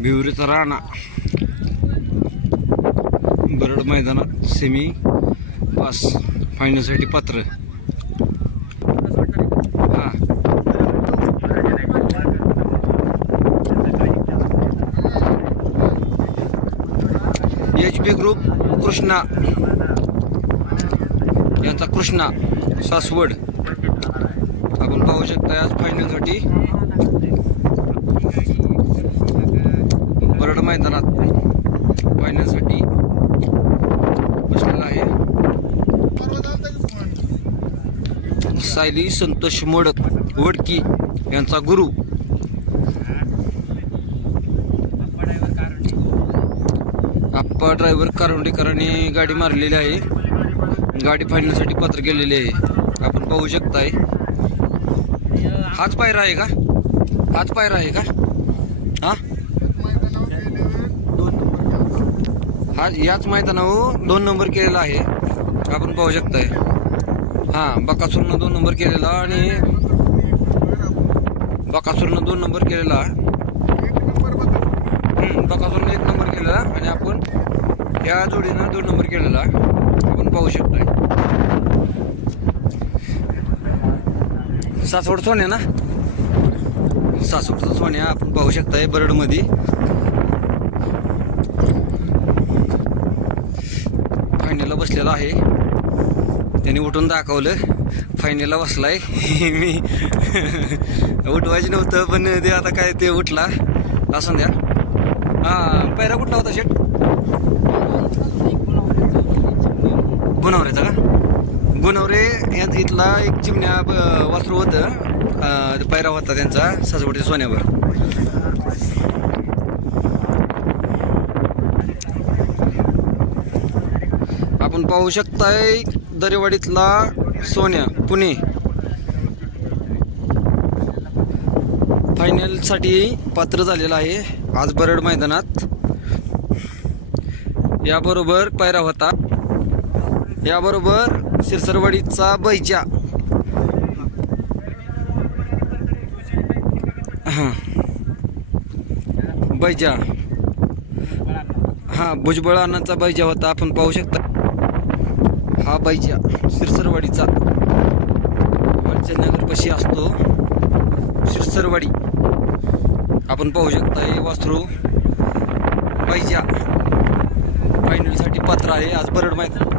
बिवरीचा राणा बरड मैदानात semi pass फायनलसाठी पात्र। हा HB ग्रुप कृष्णा यांचा कृष्णा सासवड आपण पाहू शकता आज फायनलसाठी बरड मैदानात फायनलसाठी बसलेला आहे। सायली संतोष वडकी यांचा गुरु आप्पा ड्रायव्हर कारवंडेकरांनी गाडी मारलेली आहे। गाडी फायनलसाठी पात्र केलेली आहे आपण पाहू शकताय। हाच पायरा आहे का? हाच पायरा आहे का? हा हा याच मैदानावर 2 नंबर केलेला आहे आपण पाहू शकताय। हा बकासूरनं 2 नंबर केलेला आणि बकासूरनं 2 नंबर केलेला। बकासूरनं 1 नंबर केलेला आणि आपण या जोडीनं 2 नंबर केलेला आपण पाहू शकताय। सासवड सोन्या ना, सासवडचा सोन्या आपण पाहू शकताय बरड मध्ये फायनलला बसलेला आहे। त्यांनी उठून दाखवलं फायनलला बसलाय। मी उठवायचं नव्हतं पण ते आता काय ते उठला असं द्या। हा पैरा कुठला होता शेट? गुणवरेचा का? गुणवरे यात इथला एक चिमण्या वासरू होतं पैरा होता त्यांचा सासवडच्या सोन्यावर। आपण पाहू शकताय दरेवाडीतला सोन्या पुणे फायनलसाठी पात्र झालेला आहे आज बरड मैदानात। याबरोबर पैरा होता, याबरोबर सिरसरवाडीचा बैजा बैजा हा भुजबळ अण्णांचा बैजा होता आपण पाहू शकता। हा बैजा सिरसरवाडीचा नगर पशी असतो सिरसरवाडी आपण पाहू शकता। हे वासरू बैजा फायनलसाठी पात्र आहे आज बरड मैदान।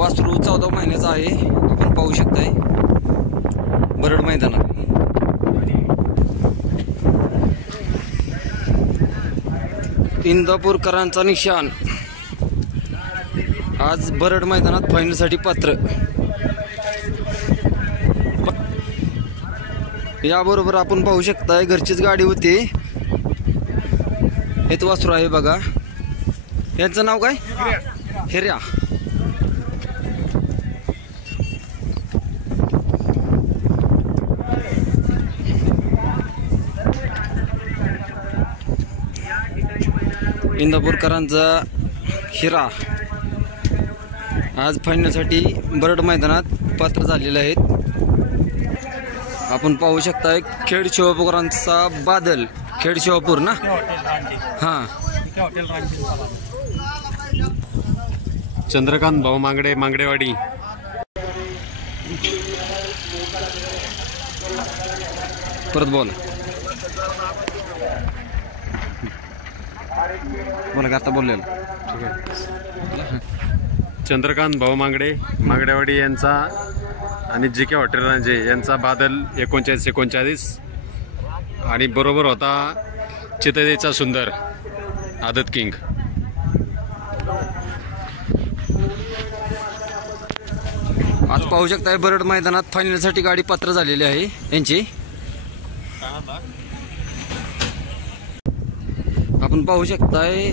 वासरू 14 महिन्याचा आहे आपण पाहू शकताय बरड मैदानात। इंदापूरकरांचा निशान आज बरड मैदानात फायनलसाठी पात्र। याबरोबर आपण पाहू शकताय घरचीच गाडी होती, हेच वासरू आहे बघा। यांचं नाव काय? हिर्या। इंदापूरकरांचा हिरा आज फायनलसाठी बरड मैदानात पात्र झालेले आहेत आपण पाहू शकताय। खेड शिवापूरकरांचा बादल, खेड शिवापूर ना, हा चंद्रकांत भाऊ मांगडे मांगडेवाडी। परत बोला का आता बोललेलं ठीक आहे। चंद्रकांत भाऊ मांगडे मांगडेवाडी यांचा आणि JK हॉटेल रांजे यांचा बादल 39-39 आणि बरोबर होता चितदेचा सुंदर आदत किंग। आज पाहू शकताय बरड मैदानात फायनलसाठी गाडी पात्र झालेली आहे यांची। आपण पाहू शकताय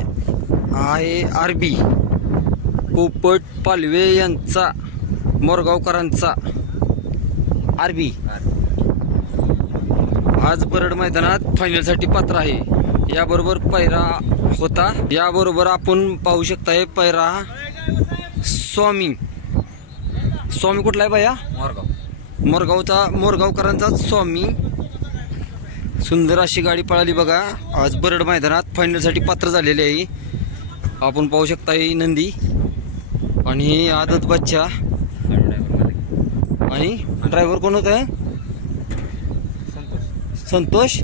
आहे RB पोपट पालवे यांचा मोरगावकरांचा RB आज बरड मैदानात फायनलसाठी पात्र आहे। याबरोबर पैरा होता, याबरोबर आपण पाहू शकताय पैरा स्वामी कुठला आहे भैया? मोरगावकरांचा स्वामी. सुंदर अशी गाडी पळाली बघा आज बरड मैदानात. फायनलसाठी पात्र झालेली आहे. आपण पाहू शकता ही नंदी आणि आदत बच्चा. आणि ड्रायव्हर कोण होता? संतोष.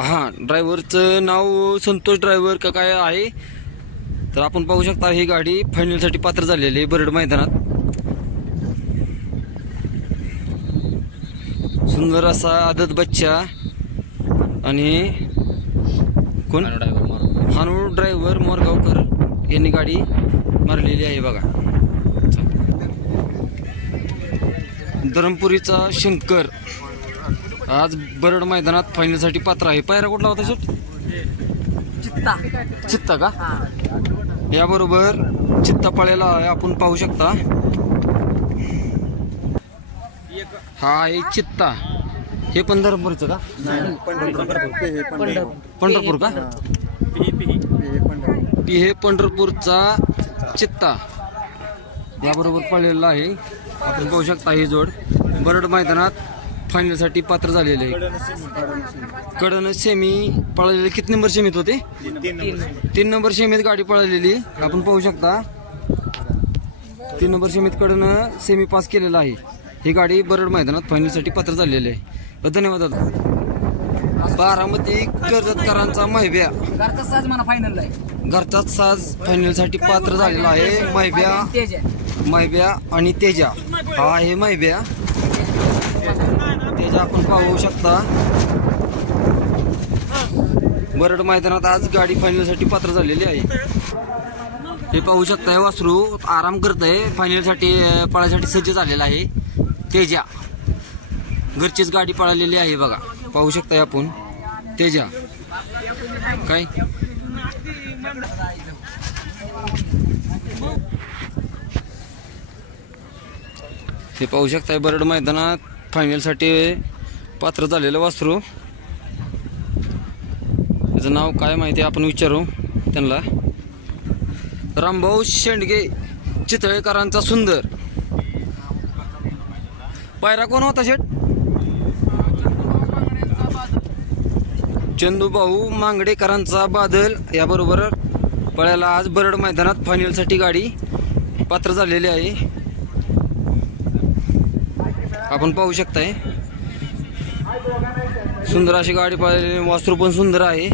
हा, ड्रायव्हरचं नाव संतोष ड्रायव्हर का काय आहे. तर आपण पाहू शकता ही गाडी फायनलसाठी पात्र झालेली आहे बरड मैदानात. सुंदर असा आदत बच्चा आणि कोण? हानू ड्रायव्हर मोरगावकर यांनी गाडी मारलेली आहे बघा. धरमपुरीचा शंकर आज बरड मैदानात फायनलसाठी पात्र आहे. पायरा कुठला होता शेट? चित्ता का? याबरोबर चित्ता पळायला आपण पाहू शकता. हा आहे चित्ता. हे पण धरमपुरीचं का? पंढरपूर का? हे पंढरपूरचा चित्ता याबरोबर पळलेला आहे. आपण पाहू शकता ही जोड बरड मैदानात फायनलसाठी पात्र झालेले आहे. कडन सेमी पळालेले. किती नंबर सेमीत होते? 3 नंबर सेमीत गाडी पळालेली आपण पाहू शकता. 3 नंबर सेमीत कडन सेमी पास केलेला आहे. ही गाडी बरड मैदानात फायनलसाठी पात्र झालेली आहे. धन्यवाद दादा. बारामती कर्जतकरांचा महिब्या घरचाच साज फायनलसाठी पात्र झालेला आहे. महिब्या आणि तेजा. हा आहे महिब्या. तेजा आपण पाहू शकता. बरड मैदानात आज गाडी फायनलसाठी पात्र झालेली आहे. हे पाहू शकता. हे वासरू आराम करत आहे. फायनलसाठी पळायसाठी सज्ज झालेला आहे. तेजा घरचीच गाडी पळालेली आहे बघा. पाहू शकता आपण तेजा काय. हे पाहू शकता बरड मैदानात फायनलसाठी पात्र झालेलं वासरू. त्याचं नाव काय माहिती आपण विचारू त्यांना. रामभाऊ शेंडगे चितळेकरांचा सुंदर. पायरा कोण होता शेट? चंदूभाऊ मांगडेकरांचा बादल. याबरोबर पळायला आज बरड मैदानात फायनलसाठी गाडी पात्र झालेली आहे. आपण पाहू शकताय सुंदर अशी गाडी पळालेली. वासरू पण सुंदर आहे.